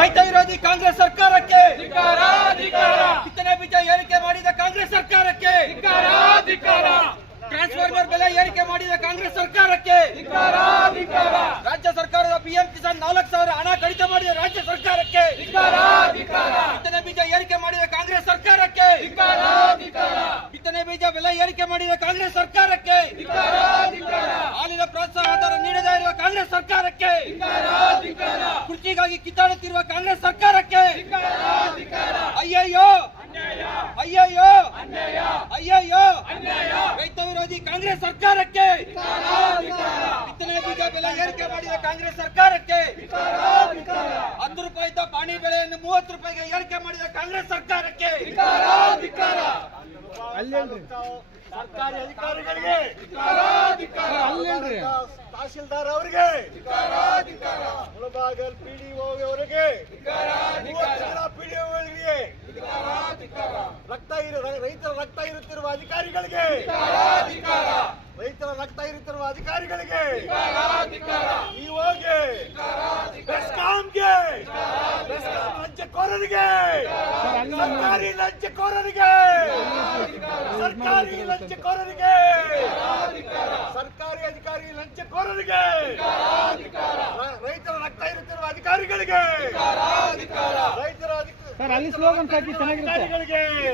ರೈತ ವಿರೋಧಿ ಕಾಂಗ್ರೆಸ್ ಸರ್ಕಾರಕ್ಕೆ ಬಿತ್ತನೆ ಬೀಜ ಏರಿಕೆ ಮಾಡಿದ ಕಾಂಗ್ರೆಸ್ ಸರ್ಕಾರಕ್ಕೆ ಟ್ರಾನ್ಸ್ಫಾರ್ಮರ್ ಬೆಲೆ ಏರಿಕೆ ಮಾಡಿದ ಕಾಂಗ್ರೆಸ್ ಸರ್ಕಾರಕ್ಕೆ ರಾಜ್ಯ ಸರ್ಕಾರದ ಪಿಎಂ ಕಿಸಾನ್ 4,000 ಹಣ ಕಡಿತ ಮಾಡಿದ ರಾಜ್ಯ ಸರ್ಕಾರಕ್ಕೆ ಬಿತ್ತನೆ ಬೀಜ ಏರಿಕೆ ಮಾಡಿದ ಕಾಂಗ್ರೆಸ್ ಸರ್ಕಾರಕ್ಕೆ ಬಿತ್ತನೆ ಬೀಜ ಬೆಲೆ ಏರಿಕೆ ಮಾಡಿದ ಕಾಂಗ್ರೆಸ್ ಸರ್ಕಾರಕ್ಕೆ ಹಾಲಿನ ಪ್ರೋತ್ಸಾಹ ದರ ನೀಡದೇ ಇರುವ ಕಾಂಗ್ರೆಸ್ ಸರ್ಕಾರಕ್ಕೆ ಕುರ್ಚಿಗಾಗಿ ಕಿತ್ತಾಡುತ್ತಿರುವ ಕಾಂಗ್ರೆಸ್ ಸರ್ಕಾರಕ್ಕೆ ಅಯ್ಯಯ್ಯೋ ಅಯ್ಯಯ್ಯೋ ಅಯ್ಯಯ್ಯೋ ರೈತ ವಿರೋಧಿ ಕಾಂಗ್ರೆಸ್ ಸರ್ಕಾರಕ್ಕೆ ಬಿತ್ತನೆ ಬೀಜ ಬೆಲೆ ಏರಿಕೆ ಮಾಡಿದ ಕಾಂಗ್ರೆಸ್ ಸರ್ಕಾರಕ್ಕೆ 10 ರೂಪಾಯಿ ಇದ್ದ ಪಾಣಿ ಬೆಲೆಯನ್ನು 30 ರೂಪಾಯಿಗೆ ಏರಿಕೆ ಮಾಡಿದ ಕಾಂಗ್ರೆಸ್ ಸರ್ಕಾರಕ್ಕೆ ಸರ್ಕಾರಿ ಅಧಿಕಾರಿಗಳಿಗೆ ತಹಶೀಲ್ದಾರ್ ಅವರಿಗೆ ಮುಳಬಾಗಲ್ ಪಿಡಿಒ ಅವರಿಗೆ ಪಿಡಿಒಗಳಿಗೆ ರೈತರ ರಕ್ತ ಇರುತ್ತಿರುವ ಅಧಿಕಾರಿಗಳಿಗೆ ರೈತರ ರಕ್ತ ಇರುತ್ತಿರುವ ಅಧಿಕಾರಿಗಳಿಗೆ ಇಒಗೆ ಬೆಸ್ಕಾಂಗೆ ಲಂಚಕೋರರಿಗೆ ಸರ್ಕಾರಿ ಲಂಚಕೋರರಿಗೆ ಸರ್ಕಾರಿ ಲಂಚಕೋರರಿಗೆ ಸರ್ಕಾರಿ ಅಧಿಕಾರಿ ಲಂಚಕೋರರಿಗೆ ರೈತರ ರಕ್ತ ಇರುತ್ತಿರುವ ಅಧಿಕಾರಿಗಳಿಗೆ ರೈತರ ಅಲ್ಲಿ ಸ್ಲೋಗನ್ ಹಾಕಿ ಚೆನ್ನಾಗಿರುತ್ತೆ.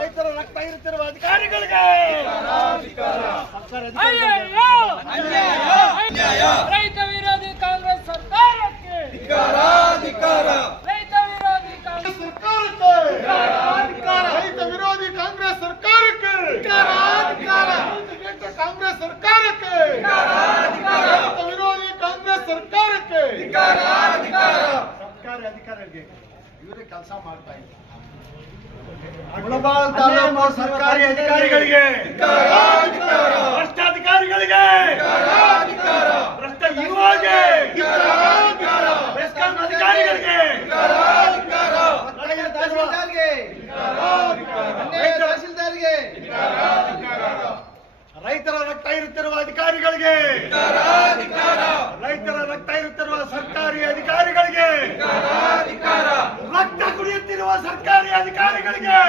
ರೈತರ ರಕ್ತ ಇರುತ್ತಿರುವ ಅಧಿಕಾರಿಗಳಿಗೆ ರೈತ ವಿರೋಧಿ ಕಾಂಗ್ರೆಸ್ ಸರ್ಕಾರಕ್ಕೆ ರೈತ ವಿರೋಧಿ ಕಾಂಗ್ರೆಸ್ ಸರ್ಕಾರಕ್ಕೆ ರೈತ ವಿರೋಧಿ ಕಾಂಗ್ರೆಸ್ ಸರ್ಕಾರಕ್ಕೆ ಕಾಂಗ್ರೆಸ್ ಸರ್ಕಾರಕ್ಕೆ ರೈತ ವಿರೋಧಿ ಕಾಂಗ್ರೆಸ್ ಸರ್ಕಾರಕ್ಕೆ ಸರ್ಕಾರಿ ಅಧಿಕಾರಿಗಳಿಗೆ ಇವರೇ ಕೆಲಸ ಮಾಡ್ತಾ ಇದ್ದಾರೆ. ಮುಳಬಾಗಿಲು ತಾಲೂಕು ಸರ್ಕಾರಿ ಅಧಿಕಾರಿಗಳಿಗೆ ಭ್ರಷ್ಟಾಧಿಕಾರಿಗಳಿಗೆ ಭ್ರಷ್ಟ ಯುವಗೆ ಬೆಸ್ಕಾಂ ಅಧಿಕಾರಿಗಳಿಗೆ ರೈತರ ರಕ್ತ ಇರುತ್ತಿರುವ ಅಧಿಕಾರಿಗಳಿಗೆ ರೈತರ ರಕ್ತ ಇರುತ್ತಿರುವ ಸರ್ಕಾರಿ ಅಧಿಕಾರಿಗಳಿಗೆ ರಕ್ತ ಕುಡಿಯುತ್ತಿರುವ ಸರ್ಕಾರಿ ಅಧಿಕಾರಿಗಳಿಗೆ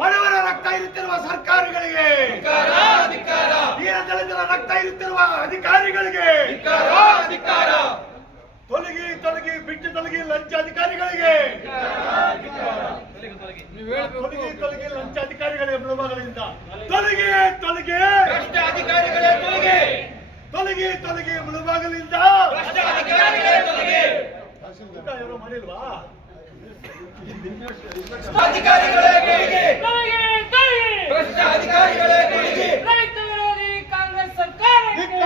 ಬಡವರ ರಕ್ತ ಇರುತ್ತಿರುವ ಸರ್ಕಾರಿಗಳಿಗೆ ದೀನದಲಿತರ ರಕ್ತ ಇರುತ್ತಿರುವ ಅಧಿಕಾರಿಗಳಿಗೆ ತೊಲಗಿ ತೊಲಗಿ ಬಿಟ್ಟು ತೊಲಗಿ ಲಂಚ ಅಧಿಕಾರಿಗಳಿಗೆ ತೊಲಗಿ ತೊಲಗಿ ಲಂಚ ಅಧಿಕಾರಿಗಳಿಗೆ ಮುಳಬಾಗಿಲಿಂದ ತೊಲಗಿ ತೊಲಗಿ ಭ್ರಷ್ಟ ಅಧಿಕಾರಿಗಳೇ ತೊಲಗಿ ತೊಲಗಿ ತೊಲಗಿ ಮುಳಬಾಗಿಲಿಂದ ಭ್ರಷ್ಟ ಅಧಿಕಾರಿಗಳೇ ತೊಲಗಿ ಯಾರು ಮಾಡಿಲ್ವಾ ಅಧಿಕಾರಿಗಳೇ ತೊಲಗಿ ಭ್ರಷ್ಟ ಅಧಿಕಾರಿಗಳೇ ತೊಲಗಿ ರೈತ ವಿರೋಧಿ ಕಾಂಗ್ರೆಸ್ ಸರ್ಕಾರಕ್ಕೆ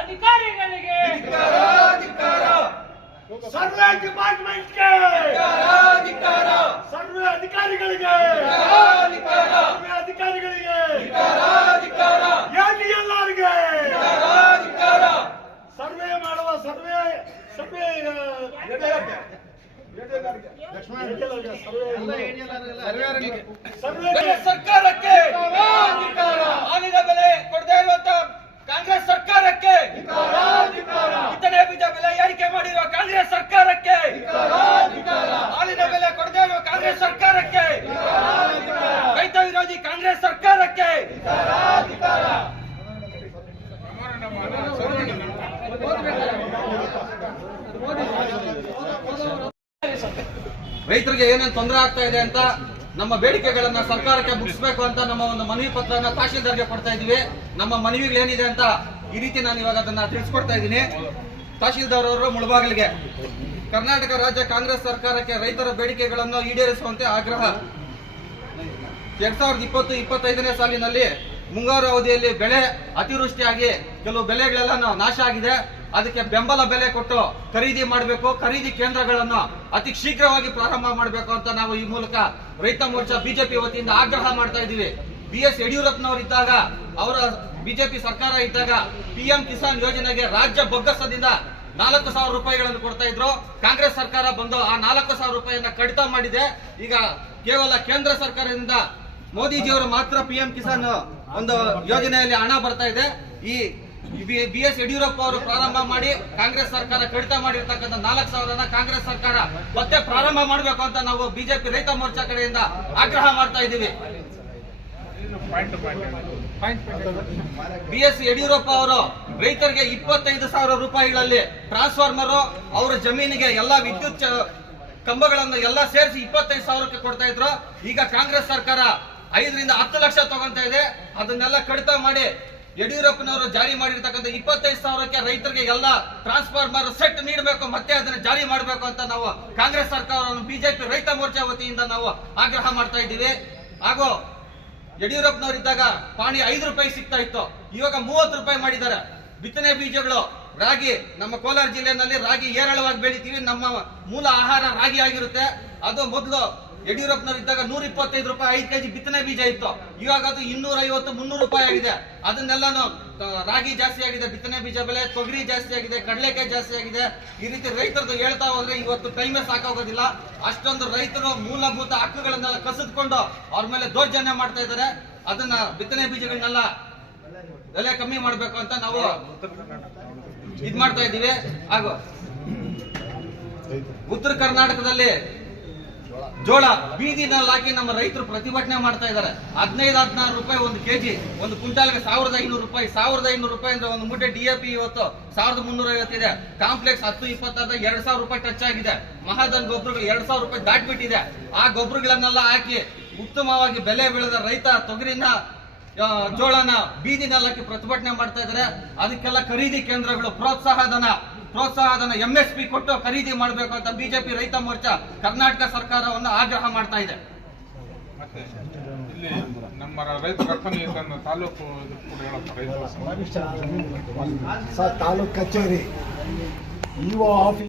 ಅಧಿಕಾರಿಗಳಿಗೆ ಸರ್ವೆ ಡಿಪಾರ್ಟ್ಮೆಂಟ್ಗೆ ಸರ್ವೆ ಅಧಿಕಾರಿಗಳಿಗೆ ಸರ್ವೆ ಅಧಿಕಾರಿಗಳಿಗೆ ಎಲ್ಲರಿಗೆ ಸರ್ವೆ ಮಾಡುವ ಸರ್ವೆ ಸರ್ಕಾರಕ್ಕೆ ಹಾಲಿನ ಬೆಲೆ ಕೊಡದೇ ಇರುವಂತ ಕಾಂಗ್ರೆಸ್ ಸರ್ಕಾರಕ್ಕೆ ಬಿತ್ತನೆ ಬೀಜ ಬೆಲೆ ಏರಿಕೆ ಮಾಡಿರುವ ಕಾಂಗ್ರೆಸ್ ಸರ್ಕಾರಕ್ಕೆ ಹಾಲಿನ ಬೆಲೆ ಕೊಡದೇ ಇರುವ ಕಾಂಗ್ರೆಸ್ ಸರ್ಕಾರಕ್ಕೆ ರೈತ ವಿರೋಧಿ ಕಾಂಗ್ರೆಸ್ ಸರ್ಕಾರಕ್ಕೆ ರೈತರಿಗೆ ಏನೇನು ತೊಂದರೆ ಆಗ್ತಾ ಇದೆ ಅಂತ ನಮ್ಮ ಬೇಡಿಕೆಗಳನ್ನ ಸರ್ಕಾರಕ್ಕೆ ಮುಗಿಸ್ಬೇಕು ಅಂತ ನಮ್ಮ ಒಂದು ಮನವಿ ಪತ್ರನ ತಹಶೀಲ್ದಾರ್ಗೆ ಕೊಡ್ತಾ ಇದೀವಿ. ನಮ್ಮ ಮನವಿಗಳು ಏನಿದೆ ಅಂತ ಈ ರೀತಿ ನಾನು ಇವಾಗ ಅದನ್ನ ತಿಳಿಸ್ಕೊಡ್ತಾ ಇದ್ದೀನಿ. ತಹಶೀಲ್ದಾರ್ ಅವರು ಮುಳಬಾಗಿಲಿಗೆ ಕರ್ನಾಟಕ ರಾಜ್ಯ ಕಾಂಗ್ರೆಸ್ ಸರ್ಕಾರಕ್ಕೆ ರೈತರ ಬೇಡಿಕೆಗಳನ್ನು ಈಡೇರಿಸುವಂತೆ ಆಗ್ರಹ. 2020-25ನೇ ಸಾಲಿನಲ್ಲಿ ಮುಂಗಾರು ಅವಧಿಯಲ್ಲಿ ಬೆಳೆ ಅತಿವೃಷ್ಟಿಯಾಗಿ ಕೆಲವು ಬೆಳೆಗಳೆಲ್ಲ ನಾಶ ಆಗಿದೆ. ಅದಕ್ಕೆ ಬೆಂಬಲ ಬೆಲೆ ಕೊಟ್ಟು ಖರೀದಿ ಮಾಡಬೇಕು. ಖರೀದಿ ಕೇಂದ್ರಗಳನ್ನು ಅತಿ ಶೀಘ್ರವಾಗಿ ಪ್ರಾರಂಭ ಮಾಡಬೇಕು ಅಂತ ನಾವು ಈ ಮೂಲಕ ರೈತ ಮೋರ್ಚಾ ಬಿಜೆಪಿ ವತಿಯಿಂದ ಆಗ್ರಹ ಮಾಡ್ತಾ ಇದ್ದೀವಿ. ಬಿಎಸ್ ಯಡಿಯೂರಪ್ಪನವರು ಇದ್ದಾಗ, ಅವರ ಬಿಜೆಪಿ ಸರ್ಕಾರ ಇದ್ದಾಗ ಪಿಎಂ ಕಿಸಾನ್ ಯೋಜನೆಗೆ ರಾಜ್ಯ ಬೊಕ್ಕಸದಿಂದ 4,000 ರೂಪಾಯಿಗಳನ್ನು ಕೊಡ್ತಾ ಇದ್ರು. ಕಾಂಗ್ರೆಸ್ ಸರ್ಕಾರ ಬಂದು ಆ 4,000 ರೂಪಾಯಿಯನ್ನ ಕಡಿತ ಮಾಡಿದೆ. ಈಗ ಕೇವಲ ಕೇಂದ್ರ ಸರ್ಕಾರದಿಂದ ಮೋದಿಜಿಯವರು ಮಾತ್ರ ಪಿಎಂ ಕಿಸಾನ್ ಒಂದು ಯೋಜನೆಯಲ್ಲಿ ಹಣ ಬರ್ತಾ ಇದೆ. ಈ ಬಿ ಎಸ್ ಯಡಿಯೂರಪ್ಪ ಅವರು ಪ್ರಾರಂಭ ಮಾಡಿ ಕಾಂಗ್ರೆಸ್ ಸರ್ಕಾರ ಕಡಿತ ಮಾಡಿರ್ತಕ್ಕಂಥ 4,000ನ ಕಾಂಗ್ರೆಸ್ ಸರ್ಕಾರ ಮತ್ತೆ ಪ್ರಾರಂಭ ಮಾಡಬೇಕು ಅಂತ ನಾವು ಬಿಜೆಪಿ ರೈತ ಮೋರ್ಚಾ ಕಡೆಯಿಂದ ಆಗ್ರಹ ಮಾಡ್ತಾ ಇದ್ದೀವಿ. ಬಿ ಎಸ್ ಯಡಿಯೂರಪ್ಪ ಅವರು ರೈತರಿಗೆ 25,000 ರೂಪಾಯಿಗಳಲ್ಲಿ ಟ್ರಾನ್ಸ್ಫಾರ್ಮರ್, ಅವರ ಜಮೀನಿಗೆ ಎಲ್ಲಾ ವಿದ್ಯುತ್ ಕಂಬಗಳನ್ನು ಎಲ್ಲ ಸೇರಿಸಿ 25,000ಕ್ಕೆ ಕೊಡ್ತಾ ಇದ್ರು. ಈಗ ಕಾಂಗ್ರೆಸ್ ಸರ್ಕಾರ 5ರಿಂದ 10 ಲಕ್ಷ ತಗೊಂತ ಇದೆ. ಅದನ್ನೆಲ್ಲ ಕಡಿತ ಮಾಡಿ ಯಡಿಯೂರಪ್ಪನವರು ಜಾರಿ ಮಾಡಿರ್ತಕ್ಕಂಥ 25,000ಕ್ಕೆ ರೈತರಿಗೆ ಎಲ್ಲ ಟ್ರಾನ್ಸ್ಫಾರ್ಮರ್ ಸೆಟ್ ನೀಡಬೇಕು, ಮತ್ತೆ ಅದನ್ನ ಜಾರಿ ಮಾಡಬೇಕು ಅಂತ ನಾವು ಕಾಂಗ್ರೆಸ್ ಸರ್ಕಾರವನ್ನು ಬಿಜೆಪಿ ರೈತ ಮೋರ್ಚಾ ವತಿಯಿಂದ ನಾವು ಆಗ್ರಹ ಮಾಡ್ತಾ ಇದ್ದೀವಿ. ಹಾಗೂ ಯಡಿಯೂರಪ್ಪನವರಿದ್ದಾಗ ಪಾಣಿ 5 ರೂಪಾಯಿ ಸಿಗ್ತಾ ಇತ್ತು, ಇವಾಗ 30 ರೂಪಾಯಿ ಮಾಡಿದ್ದಾರೆ. ಬಿತ್ತನೆ ಬೀಜಗಳು ರಾಗಿ, ನಮ್ಮ ಕೋಲಾರ ಜಿಲ್ಲೆಯಲ್ಲಿ ರಾಗಿ ಹೇರಳವಾಗಿ ಬೆಳಿತೀವಿ, ನಮ್ಮ ಮೂಲ ಆಹಾರ ರಾಗಿ ಆಗಿರುತ್ತೆ. ಅದು ಮೊದಲು ಯಡಿಯೂರಪ್ಪನವರಿದ್ದಾಗ 125 ರೂಪಾಯಿ 5 ಕೆಜಿ ಬಿತ್ತನೆ ಬೀಜ ಇತ್ತು, ಇವಾಗ ಅದು 250-300 ರೂಪಾಯಿ ಆಗಿದೆ. ಅದನ್ನೆಲ್ಲಾನು ರಾಗಿ ಜಾಸ್ತಿ ಆಗಿದೆ, ಬಿತ್ತನೆ ಬೀಜ ಬೆಲೆ, ತೊಗರಿ ಜಾಸ್ತಿ ಆಗಿದೆ, ಕಡಲೆಕಾಯಿ ಜಾಸ್ತಿ ಆಗಿದೆ. ಈ ರೀತಿ ರೈತರದ್ದು ಹೇಳ್ತಾ ಹೋದ್ರೆ ಇವತ್ತು ಟೈಮೇ ಸಾಕಾಗೋದಿಲ್ಲ. ಅಷ್ಟೊಂದು ರೈತರು ಮೂಲಭೂತ ಹಕ್ಕುಗಳನ್ನೆಲ್ಲ ಕಸಿದುಕೊಂಡು ಅವ್ರ ಮೇಲೆ ದೌರ್ಜನ್ಯ ಮಾಡ್ತಾ ಇದ್ದಾರೆ. ಅದನ್ನ ಬಿತ್ತನೆ ಬೀಜಗಳನ್ನೆಲ್ಲ ಬೆಲೆ ಕಮ್ಮಿ ಮಾಡ್ಬೇಕು ಅಂತ ನಾವು ಇದ್ ಮಾಡ್ತಾ ಇದ್ದೀವಿ. ಹಾಗೂ ಉತ್ತರ ಕರ್ನಾಟಕದಲ್ಲಿ ಜೋಳ ಬೀದಿನಲ್ಲಿ ಹಾಕಿ ನಮ್ಮ ರೈತರು ಪ್ರತಿಭಟನೆ ಮಾಡ್ತಾ ಇದ್ದಾರೆ. 15-16 ರೂಪಾಯಿ 1 ಕೆಜಿ, ಒಂದು ಕ್ವಿಂಟಾಲ್ಗೆ 1,500 ರೂಪಾಯಿ. 1,500 ರೂಪಾಯಿ ಅಂದ್ರೆ ಒಂದು ಮೂಟೆ DAP ಇವತ್ತು 1,350 ಇದೆ. ಕಾಂಪ್ಲೆಕ್ಸ್ 10-20 2,000 ರೂಪಾಯಿ ಟಚ್ ಆಗಿದೆ. ಮಹಾದನ್ ಗೊಬ್ಬರಗಳು 2,000 ರೂಪಾಯಿ ದಾಟ್ಬಿಟ್ಟಿದೆ. ಆ ಗೊಬ್ಬರಗಳನ್ನೆಲ್ಲ ಹಾಕಿ ಉತ್ತಮವಾಗಿ ಬೆಲೆ ಬೆಳೆದ ರೈತ ತೊಗರಿನ ಜೋಳನ ಬೀದಿನಲ್ಲಿ ಹಾಕಿ ಪ್ರತಿಭಟನೆ ಮಾಡ್ತಾ ಇದ್ದಾರೆ. ಅದಕ್ಕೆಲ್ಲ ಖರೀದಿ ಕೇಂದ್ರಗಳು ಪ್ರೋತ್ಸಾಹಧನ MSP ಕೊಟ್ಟು ಖರೀದಿ ಮಾಡಬೇಕು ಅಂತ ಬಿಜೆಪಿ ರೈತ ಮೋರ್ಚಾ ಕರ್ನಾಟಕ ಸರ್ಕಾರವನ್ನು ಆಗ್ರಹ ಮಾಡ್ತಾ ಇದೆ. ಮತ್ತೆ ಇಲ್ಲಿ ನಮ್ಮ ರೈತ ರಕ್ಷಣೆ ತಾಲೂಕು ತಾಲೂಕು ಕಚೇರಿ ಇಒ ಆಫೀಸ್